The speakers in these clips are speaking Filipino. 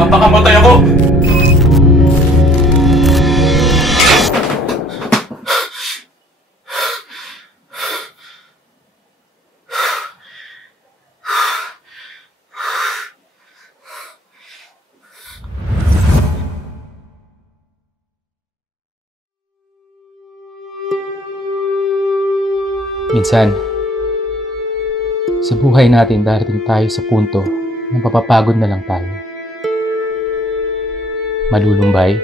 Papakamatay ako! Minsan, sa buhay natin darating tayo sa punto na mapapagod na lang tayo. Malulumbay,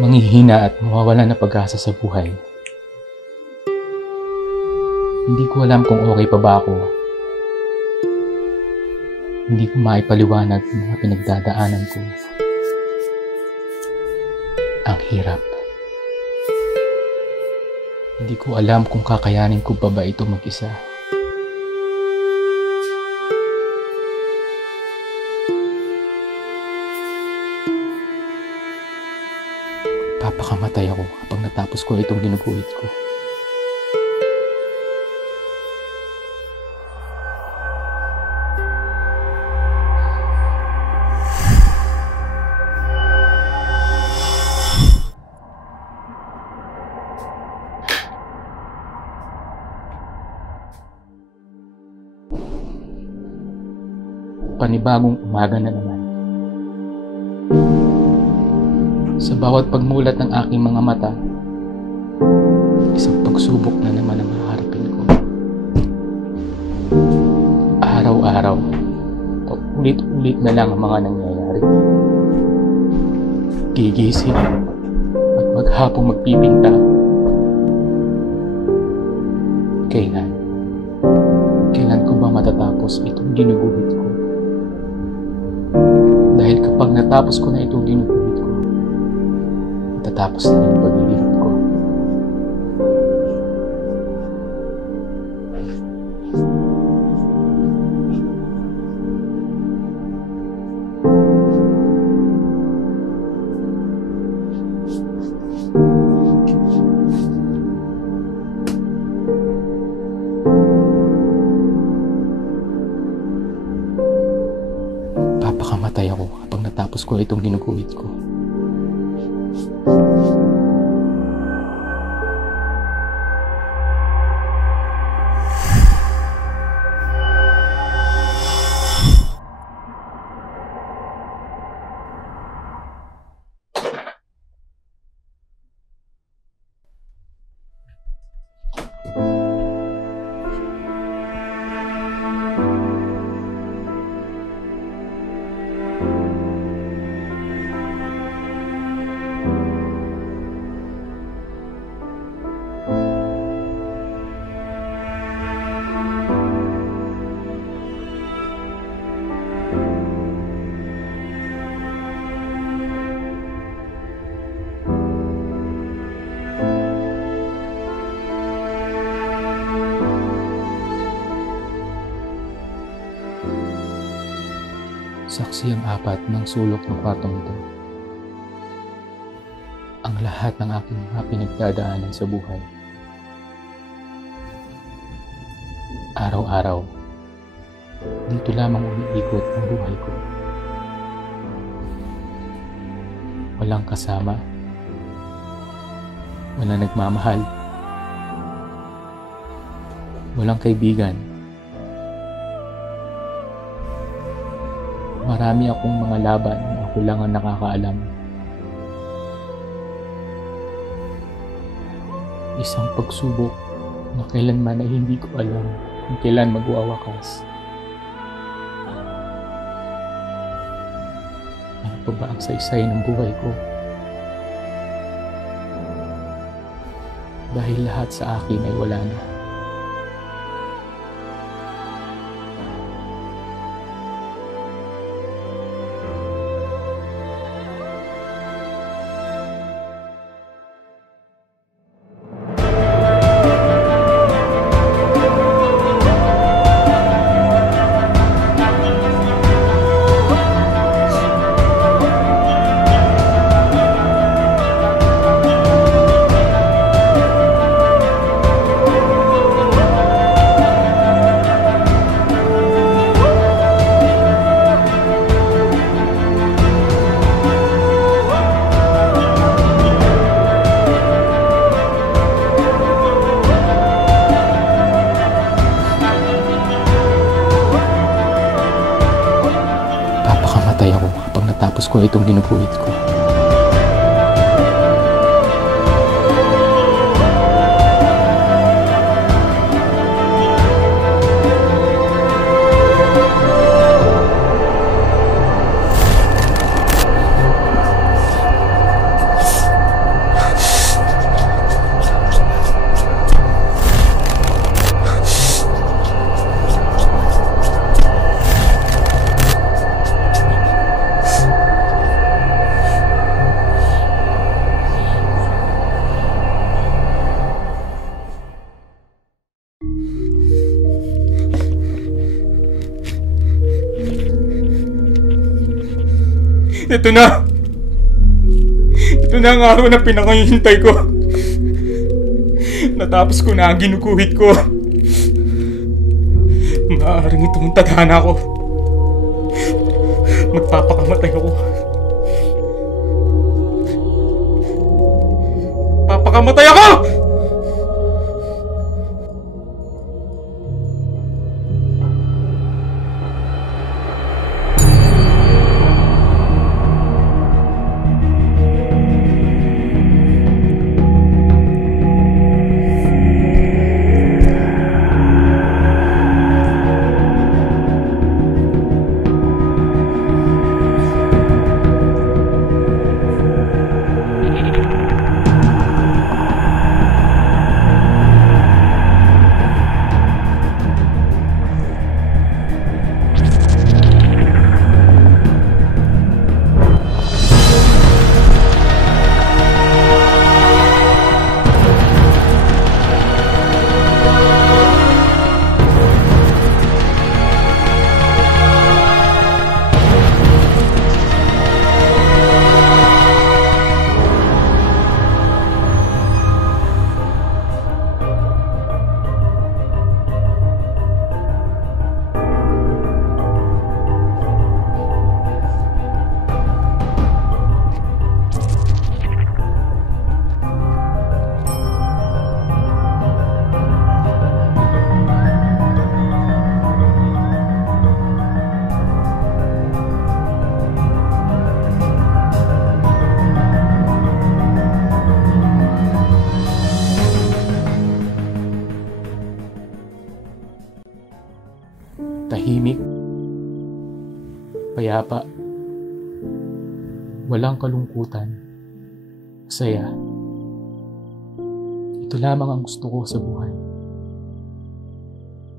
manghihina at mawawala na pag-asa sa buhay. Hindi ko alam kung okay pa ba ako. Hindi ko maipaliwanag ang mga pinagdadaanan ko. Ang hirap. Hindi ko alam kung kakayanin ko pa ba ito mag-isa. Papakamatay ako kapag natapos ko itong ginuguhit ko. Panibagong umaga na naman. Sa bawat pagmulat ng aking mga mata, isang pagsubok na naman ang haharapin ko. Araw-araw, paulit-ulit na lang ang mga nangyayari. Gigising at maghapong magpipinta. Kailan ko ba matatapos itong ginuguhit ko? Dahil kapag natapos ko na itong ginuguhit ko, matatapos na yung paghihirap ko. Papakamatay ako kapag natapos ko itong ginuguhit ko. Saksi ang apat ng sulok ng kwartong ito. Ang lahat ng aking mga pinagdadaanan sa buhay. Araw-araw, dito lamang umiikot ang buhay ko. Walang kasama, walang nagmamahal, walang kaibigan. Marami akong mga laban na ako lang ang nakakaalam. Isang pagsubok na kailanman ay hindi ko alam kung kailan magwawakas. Ano pa ba ang saysay ng buhay ko? Dahil lahat sa akin ay wala na. Natapos ko itong ginuguhit ko. Ito na! Ito na ang araw na pinangahihintay ko. Natapos ko na ang ginuguhit ko. Maaaring itong tadhana ko. Magpapakamatay ako. Papakamatay ako! Tahimik, payapa, walang kalungkutan, masaya. Ito lamang ang gusto ko sa buhay.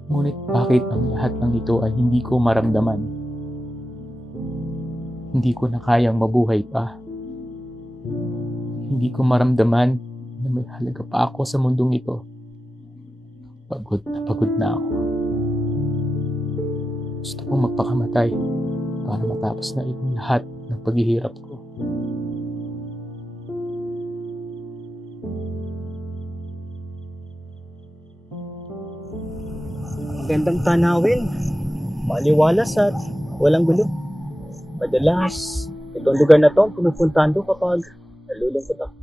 Ngunit bakit ang lahat ng ito ay hindi ko maramdaman? Hindi ko na kayang mabuhay pa. Hindi ko maramdaman na may halaga pa ako sa mundong ito. Pagod na ako. Gusto kong magpakamatay para matapos na itong lahat ng paghihirap ko. Magandang tanawin, maliwalas at walang gulo. Madalas, itong lugar na to ang pinupuntahan ko kapag nalulungkot ako.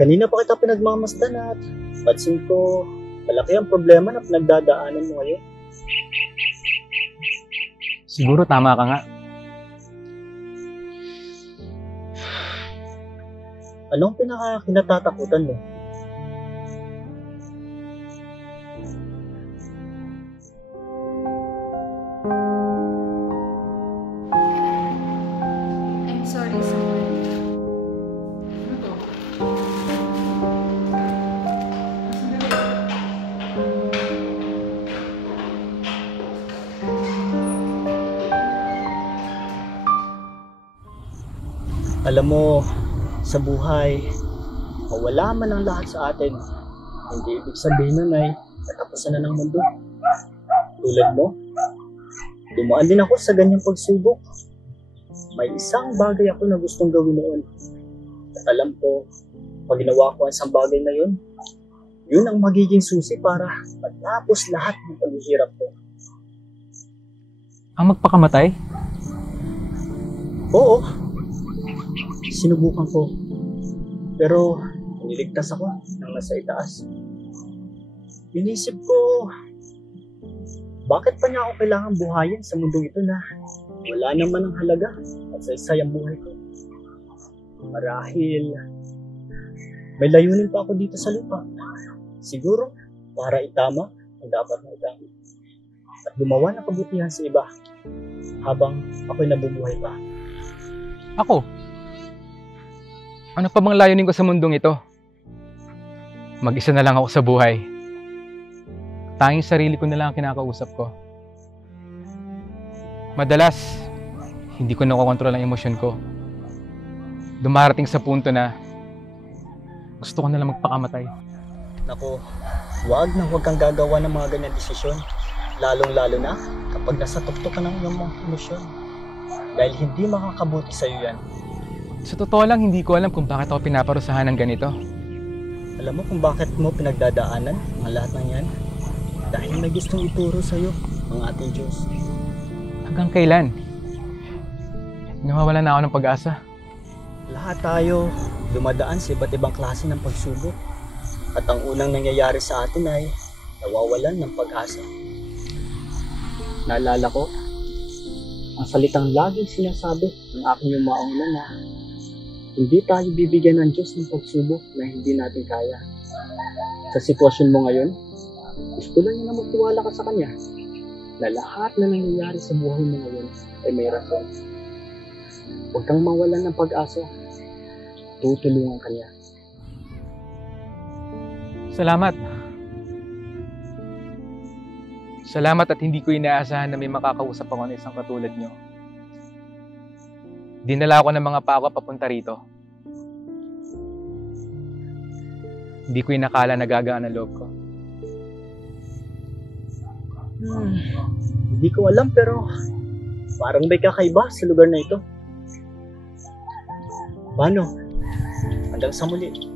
Kanina pa kita pinagmamasdan at pansin ko malaki ang problema na pinagdadaanan mo ngayon. Siguro tama ka nga. Anong pinaka-kinatatakutan mo? I'm sorry, Samuel. Ano to? Alam mo, sa buhay, mawala man ang lahat sa atin, hindi ibig sabihin nun ay natapusan na ng mundo. Tulad mo, dumaan din ako sa ganyang pagsubok. May isang bagay ako na gustong gawin noon. At alam ko, pag ginawa ko ang isang bagay na yun, yun ang magiging susi para matapos lahat ng paghihirap ko. Ang magpakamatay? Oo, sinubukan ko. Pero niligtas ako nang nasa itaas. Inisip ko, bakit pa niya ako kailangan buhayin sa mundong ito na wala naman ang halaga at saysay ang buhay ko. Marahil, may layunin pa ako dito sa lupa. Siguro, para itama ang dapat na itama. At gumawa ng kabutihan sa iba habang ako'y nabubuhay pa. Ako? Ano pa bang layunin ko sa mundong ito? Mag-isa na lang ako sa buhay. Tanging sarili ko na lang ang kinakausap ko. Madalas, hindi ko nakokontrol ang emosyon ko. Dumarating sa punto na gusto ko na lang magpakamatay. Naku, huwag kang gagawa ng mga ganyan desisyon. Lalong-lalo na kapag nasa tuktok ka ng iyong mga emosyon. Dahil hindi makakabuti sa'yo yan. Sa totoo lang, hindi ko alam kung bakit ako pinaparusahan ng ganito. Alam mo kung bakit mo pinagdadaanan ang lahat ng yan? Dahil may gustong ituro sa'yo ang ating Diyos. Hanggang kailan? Nawawalan na ako ng pag-asa. Lahat tayo dumadaan sa iba't ibang klase ng pagsubok. At ang unang nangyayari sa atin ay nawawalan ng pag-asa. Naalala ko, ang salitang laging sinasabi ng aking yumauna na hindi tayo bibigyan ng Diyos ng pagsubok na hindi natin kaya. Sa sitwasyon mo ngayon, gusto lang niya na magtiwala ka sa Kanya na lahat na nangyayari sa buhay mo ngayon ay may rason. Huwag kang mawalan ng pag-asa. Tutulungan ka niya. Salamat. Salamat at hindi ko inaasahan na may makakausap ako na isang katulad nyo. Dinala ako ng mga pako papunta rito. Hindi ko inakala na gagaan ang loob ko. Hindi ko alam pero parang may kakaiba sa lugar na ito. Paano? Hanggang sa muli.